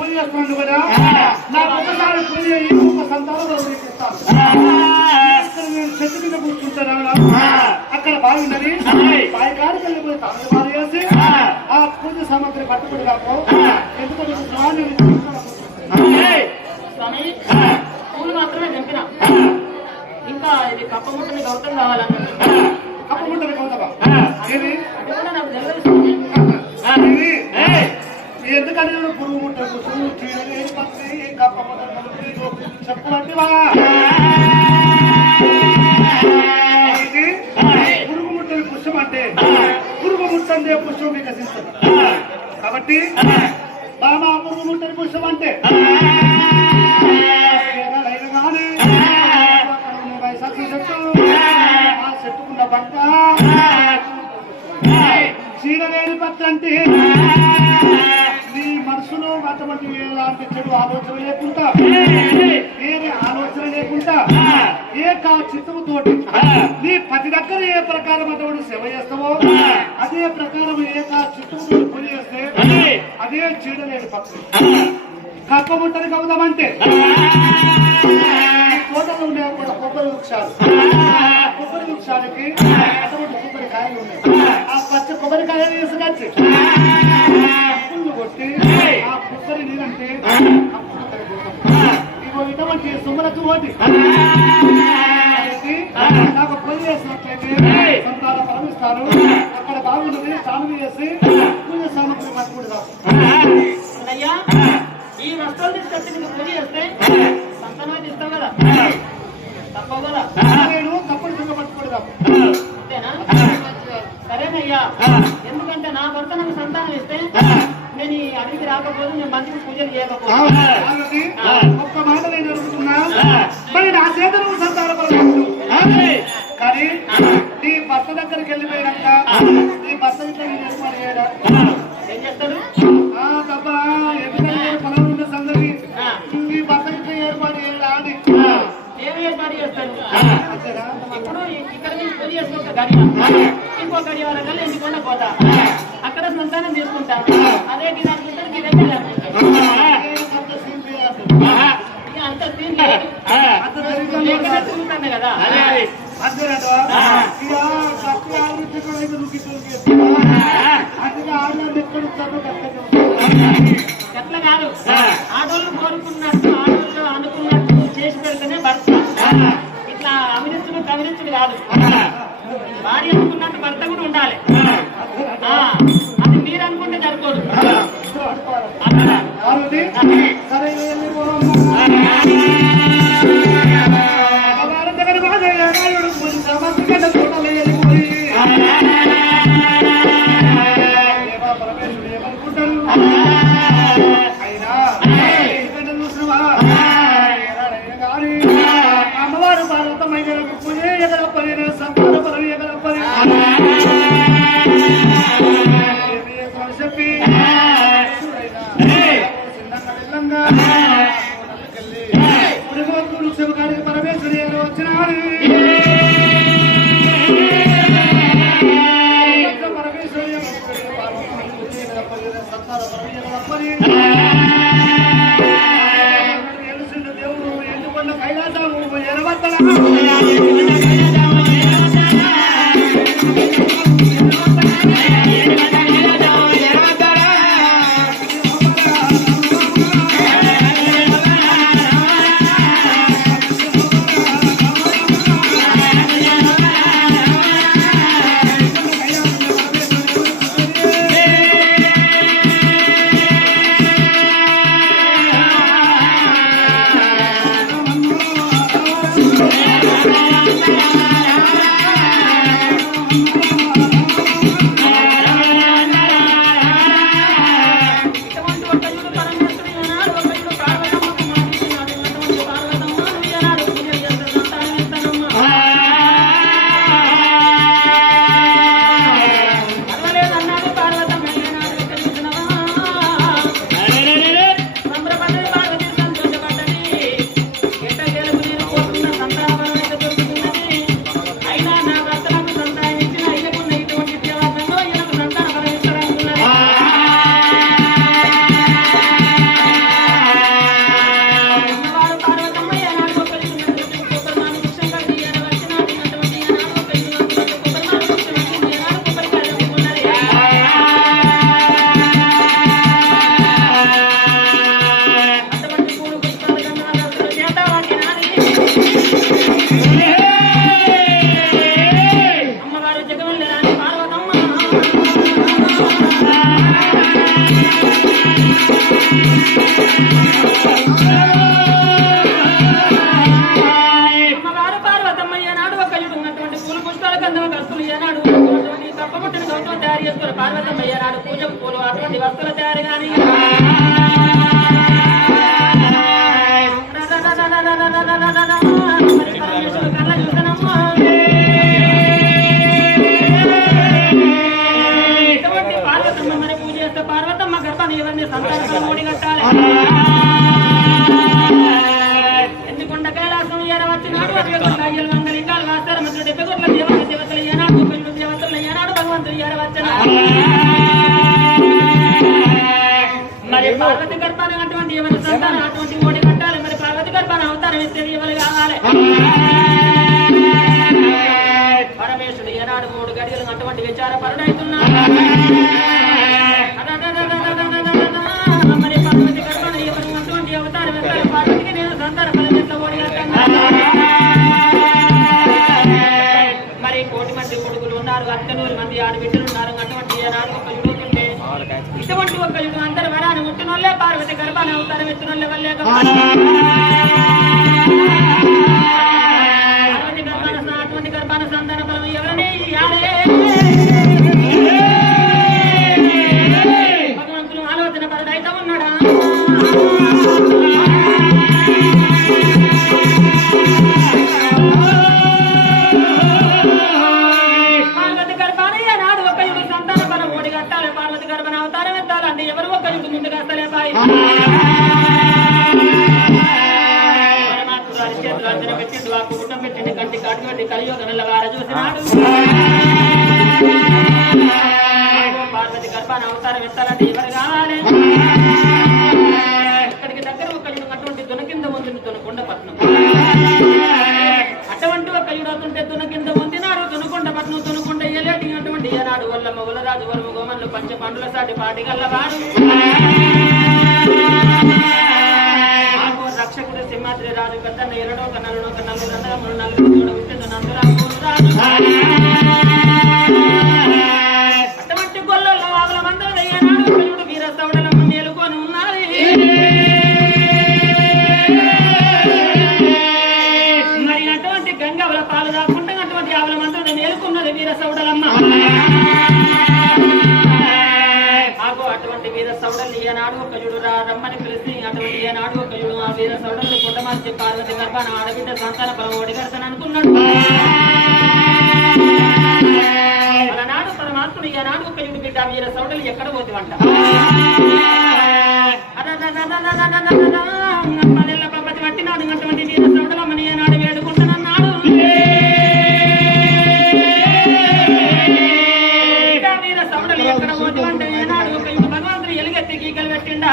పూజ చేస్తున్నాను కదా నాకు ఒకసారి పూజ ఒక సంతానం నీకు నేను చెట్టు మీద కూర్చుంటాను అక్కడ బావి ఉన్నది బావి కాడికి వెళ్ళిపోయి తమని బావి చేసి ఆ. పూజ సామాగ్రి పట్టుకుని కాకు ఎందుకంటే స్వామి పూలు మాత్రమే తెంపిన ఇంకా ఇది కప్ప ముట్టని గౌతం కావాలన్నాడు ఎందుకంటే నేను పురుగు ముట్ట పురుగు చీడలు ఏం పత్తి ఇది పురుగు ముట్టని పుష్పం అంటే పురుగు ముట్టందే పుష్పం వికసిస్తుంది. కాబట్టి బామా పురుగు ముట్టని పుష్పం అంటే అటువంటి ఎలాంటి చెడు ఆలోచన లేకుండా? వేరే ఆలోచన లేకుండా? ఏకా చిత్తముతోటి నీ పతి దగ్గర ఏ ప్రకారం అటువంటి సేవ చేస్తావో అదే ప్రకారం ఏకా చిత్తముతో పూజ చేస్తే అదే. చీడలేని పత్రం కప్ప ముట్టని కవుదామంటే? తోటలో ఉండే ఒక కొబ్బరి వృక్షాలు. కొబ్బరి వృక్షాలకి అటువంటి కొబ్బరికాయలు ఉన్నాయి. ఆ. పచ్చ కొబ్బరికాయలు వేసుకొచ్చి పుల్లు కొట్టి ఆ కొబ్బరి నీరంటే ఇటువంటి సుమ్మలకు ఓటి నాకు పూజ చేసినట్లయితే సంతాన ఫలమిస్తారు అక్కడ బాగుంటుంది స్నానం చేసి పూజ సామగ్రి పట్టుకుంటాం అయ్యా ఈ వస్తువులు తీసుకొచ్చి నీకు పూజ చేస్తే సంతానం ఇస్తావు కదా. తప్పవు కదా. నేను తప్పుడు కింద. పట్టుకుంటాం అంతేనా? సరేనయ్యా. ఎందుకంటే నా భర్త నాకు సంతానం ఇస్తే నేను రాకపోతే నేను మంచికి పూజలు చేయకపోతే. ఒక్క మాట నేను అడుగుతున్నా. మరి నా చేతులు సంతాన పరమాత్ముడు. కానీ నీ దగ్గరికి వెళ్ళిపోయాక నీ భర్త ఇట్లా నేను ఏర్పాటు చేయడా? ఏం చేస్తాడు? ఆ తప్ప. ఎందుకంటే పొలం ఉన్న సంగతి నీ ఇట్లా ఏర్పాటు చేయడా అని. ఏమి ఏర్పాటు చేస్తాడు? ఇప్పుడు ఇక్కడ నుంచి పూజ చేసుకుంటా గడియ ఇంకో గడియ వరకు పోతా. అక్కడ సంతానం అదే గిరి ఉంది. గాని, అమ్మవారు భారతమైన పూజ సంపాదన గౌతమ తయారు చేస్తారు పార్వతమ్మ నాడు పూజకు పూలు అటువంటి వస్తువుల తయారు కానీ గర్భాన్ని అవతారం కావాలి పరమేశ్వరుడు ఏనాడు మూడు గడియలు అటువంటి విచార పరుడైతున్నాడు. మరి పార్వతి గర్భాన్ని అటువంటి అవతారం ఎత్తాలి పార్వతికి నేను సంతాన ఫలం ఎంత మరి కోటి మంది కొడుకులు ఉన్నారు అత్తనూరు మంది ఆడబిడ్డలు ఉన్నారు. అటువంటి ఏనాడు ఒక యువకుంటే ఇటువంటి ఒక యుగం అందరు వరాన్ని ముట్టినోళ్ళే పార్వతి గర్భాన్ని అవతారం ఎత్తినోళ్ళే వల్లే ఎవరు ఒక యుడు ముందుగా వస్తలే బాయ్ పెట్టిండు కంటి కాటి చూసినాడు. పార్వతి గర్భాన అవతారం ఎత్తాలంటే ఎవరు కావాలి? ఇక్కడికి దగ్గర ఒక అటువంటి దున కింద దునకొండ పట్నం. అటువంటి ఒక యుడవుతుంటే దున కింద దునకొండ పట్నం దునకొండ ఏలేటి అటువంటి ఏనాడు వల్ల మొగలరాజు వరము గోమన్లు పంచ పండుల సాటి పాటి గల్లవాడు. సింహాద్రి రాజు పెద్దన్న ఎరడో ఒక నలుడు ఒక నలుగురు నలుగురు అటువంటి గొల్లలో ఆవుల మందరం ఏనాడు ఒక యుడు వీర సౌడలమ్మ మేలుకొని ఉన్నది మరి అటువంటి గంగవల పాలు అటువంటి ఆవుల మంత్రుడు మేలుకున్నది వీర సౌడలమ్మ. ఆగో అటువంటి వీర సౌడల్ని ఏనాడు ఒక రా రమ్మని పిలిచి అటువంటి పుట్టమార్చి పార్వతి గర్భాన ఆడబిడ్డ సంతాన ఫలం ఓడిగడతాను అనుకున్నాడు. అలనాడు పరమాత్ముడు ఒక యుడు బిడ్డ వీర సౌడలు ఎక్కడ పోతివంట. పదెల్ల పబ్బతి పట్టినాడు అటువంటి వీర సౌడలమ్మని ఏనాడు వేడుకుంటానన్నాడు ఇంకా వీర సౌడలు ఎక్కడ పోతివంటే. భగవంతుడు ఎలుగెత్తి గీకలు పెట్టిండా?